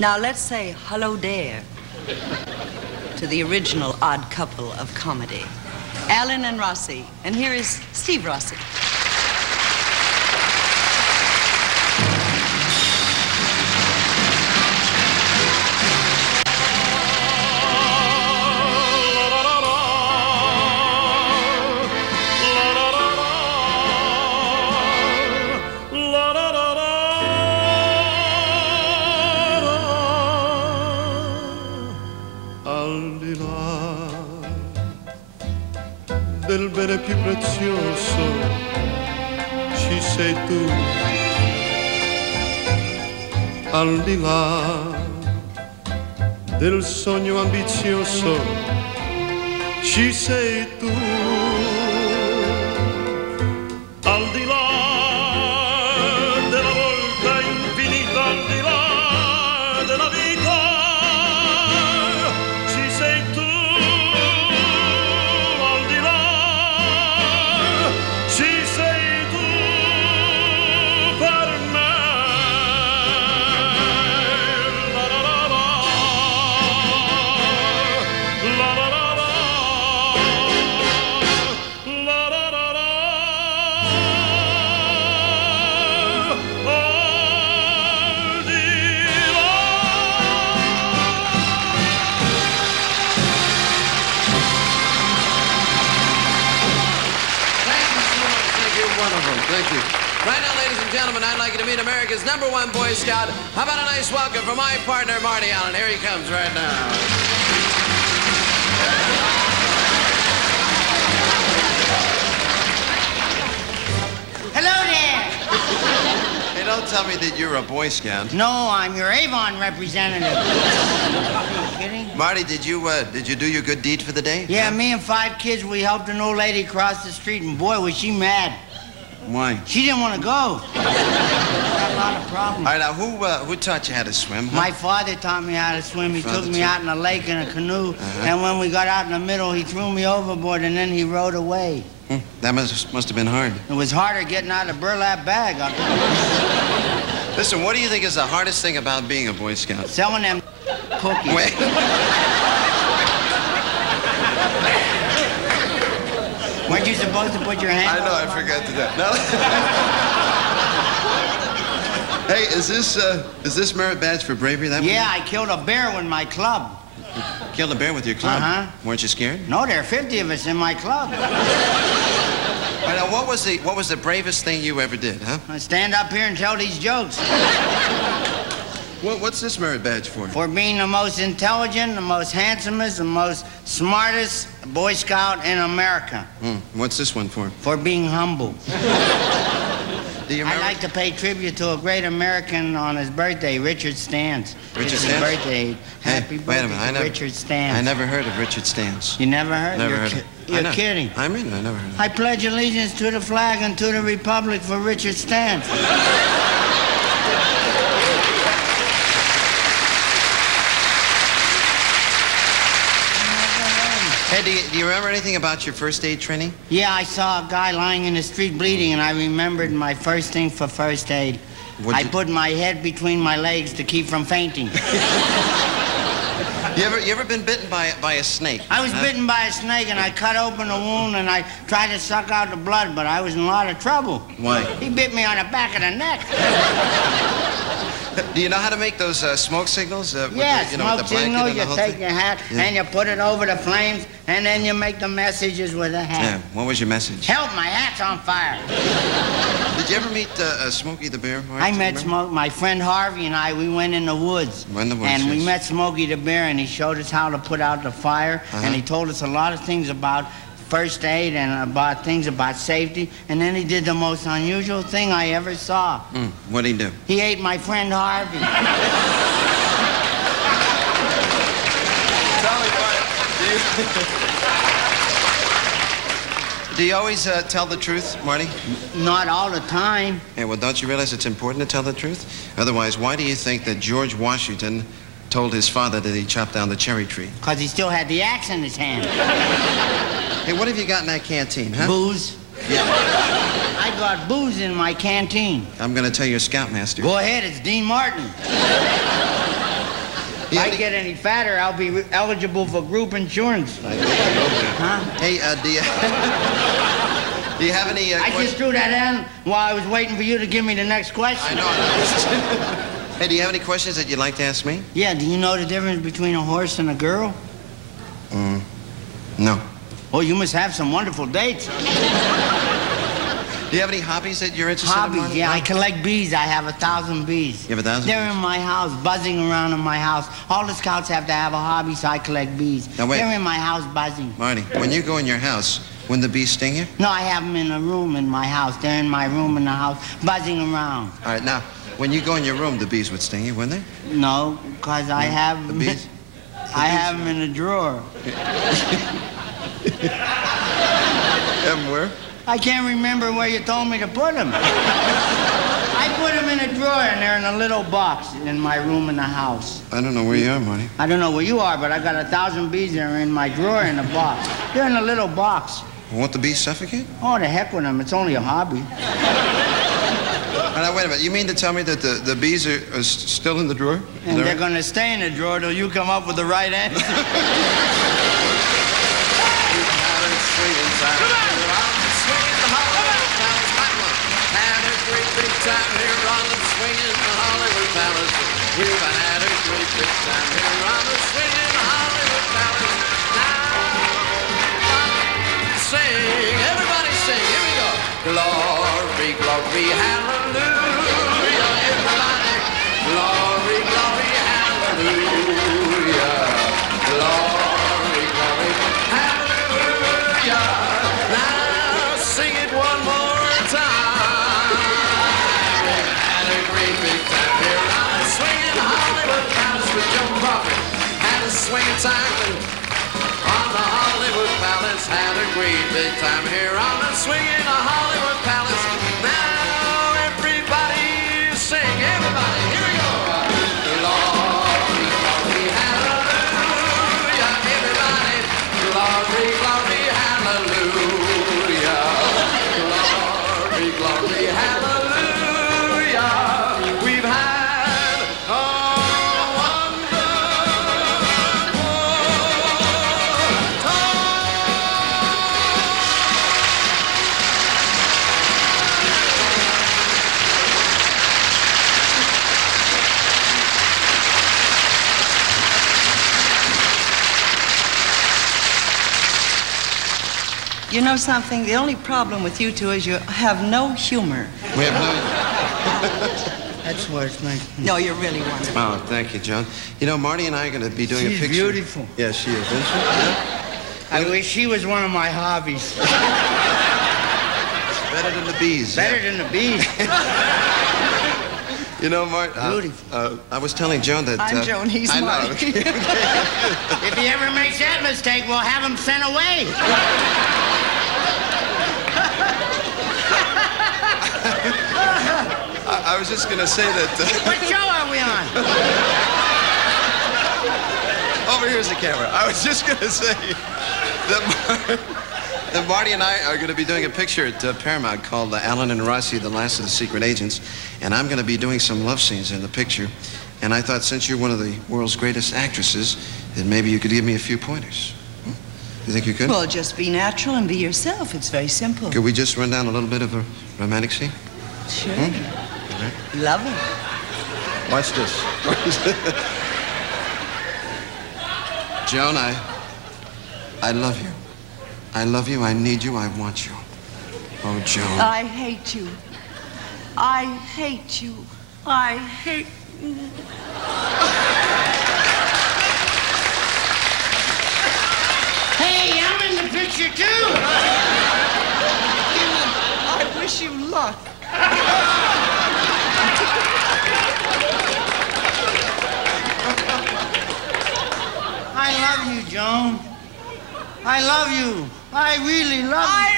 Now let's say hello there to the original odd couple of comedy, Alan and Rossi. And here is Steve Rossi. Del bene più prezioso ci sei tu, al di là del sogno ambizioso ci sei tu, al di là della volta infinita, al di là della vita ci sei tu. Thank you. Right now, ladies and gentlemen, I'd like you to meet America's #1 Boy Scout. How about a nice welcome from my partner, Marty Allen? Here he comes right now. Hello there. Hey, don't tell me that you're a Boy Scout. No, I'm your Avon representative. Are you kidding? Marty, did you do your good deed for the day? Yeah, me and 5 kids, we helped an old lady cross the street, and boy, was she mad. Why? She didn't want to go. Had a lot of problems. All right, now, who taught you how to swim? Huh? My father taught me how to swim. He took me out in a lake in a canoe, and when we got out in the middle, he threw me overboard, and then he rowed away. That must have been hard. It was harder getting out of the burlap bag. Listen, what do you think is the hardest thing about being a Boy Scout? Selling them cookies. Wait. Weren't you supposed to put your hand I know, I forgot to do that. No. Hey, is this merit badge for bravery? That Yeah, I killed a bear with my club. You killed a bear with your club? Uh-huh. Weren't you scared? No, there are 50 of us in my club. Right, now, what was the bravest thing you ever did, huh? I stand up here and tell these jokes. What's this merit badge for? For being the most intelligent, the most handsomest, the most smartest Boy Scout in America. What's this one for? For being humble. Do you remember? I'd like to pay tribute to a great American on his birthday, Richard Stans. Richard It's Stans? his birthday. Happy Hey, wait a birthday minute, to Richard Stans. I never heard of Richard Stans. You never heard? Never heard of You're kidding. I mean, I never heard of I pledge allegiance to the flag and to the republic for Richard Stans. Hey, do you remember anything about your first aid training? Yeah, I saw a guy lying in the street bleeding, and I remembered my first thing for first aid. I put my head between my legs to keep from fainting. You ever been bitten by a snake? I was bitten by a snake, and I cut open the wound, and I tried to suck out the blood, but I was in a lot of trouble. Why? He bit me on the back of the neck. Do you know how to make those smoke signals? Yeah, with the smoke signal, you take thing? your hat, and you put it over the flames, and then you make the messages with the hat. Yeah, what was your message? Help, my hat's on fire. Did you ever meet Smokey the Bear? Mark? I met my friend Harvey and I, we went in the woods. And we met Smokey the Bear, and he showed us how to put out the fire, and he told us a lot of things about first aid and about things about safety, and then he did the most unusual thing I ever saw. What'd he do? He ate my friend Harvey. Tell me, do you always tell the truth, Marty? Not all the time. Yeah, well, don't you realize it's important to tell the truth? Otherwise, why do you think that George Washington told his father that he chopped down the cherry tree? Because he still had the axe in his hand. Hey, what have you got in that canteen, huh? Booze. Yeah. I got booze in my canteen. I'm going to tell your scoutmaster. Go ahead, it's Dean Martin. If I get any fatter, I'll be eligible for group insurance. Huh? Hey, do you have any I just threw that in while I was waiting for you to give me the next question. I know. Hey, do you have any questions that you'd like to ask me? Yeah, do you know the difference between a horse and a girl? No. Oh, you must have some wonderful dates. Do you have any hobbies that you're interested in? Hobbies, yeah. I collect bees. I have 1,000 bees. You have 1,000? They're in my house, buzzing around in my house. All the scouts have to have a hobby, so I collect bees. Now, wait. They're in my house buzzing. Marty, when you go in your house, wouldn't the bees sting you? No, I have them in a room in my house. They're in my room in the house, buzzing around. All right, now, when you go in your room, the bees would sting you, wouldn't they? No, because I have the bees. I have them in a drawer. Where? I can't remember where you told me to put them. I put them in a drawer, and they're in a little box in my room in the house. I don't know where you are, Marty. I don't know where you are, but I got 1,000 bees that are in my drawer in a box. They're in a little box. Won't the bees suffocate? Oh, the heck with them. It's only a hobby. Now, wait a minute. You mean to tell me that the bees are still in the drawer? And they're going to stay in the drawer till you come up with the right answer. Time here on the swinging Hollywood Palace. We've had a great big time here on the swinging Hollywood Palace. Now, sing, everybody sing. Here we go. Glory, glory, hallelujah. Everybody, glory, glory, hallelujah. Glory, glory, hallelujah. Now, sing it one more time. Joan Crawford had a swinging time on the Hollywood Palace. Had a great big time here on the swinging Hollywood Palace. Now everybody sing, everybody, here we go. Glory, glory, hallelujah. Everybody, glory, glory, hallelujah. Glory, glory, hallelujah. We've had You know something? The only problem with you two is you have no humor. We have no... That's worse, man. No, you're really wonderful. Oh, thank you, Joan. You know, Marty and I are going to be doing a picture. She's beautiful. Yeah, she is, isn't she? Yeah. I wish she was one of my hobbies. Better than the bees. Better than the bees. You know, Marty, I was telling Joan that... I'm Joan, he's Marty. If he ever makes that mistake, we'll have him sent away. I was just going to say that... What show are we on? Over here's the camera. I was just going to say that Marty and I are going to be doing a picture at Paramount called Alan and Rossi, The Last of the Secret Agents. And I'm going to be doing some love scenes in the picture. And I thought, since you're one of the world's greatest actresses, that maybe you could give me a few pointers. You think you could? Well, just be natural and be yourself. It's very simple. Could we just run down a little bit of a romantic scene? Sure. Right. Love it. Watch this. Joan, I love you. I love you, I need you, I want you. Oh, Joan. I hate you. I hate you. I hate you. Hey, I'm in the picture, too. I wish you luck. I love you, Joan. I love you. I really love you. I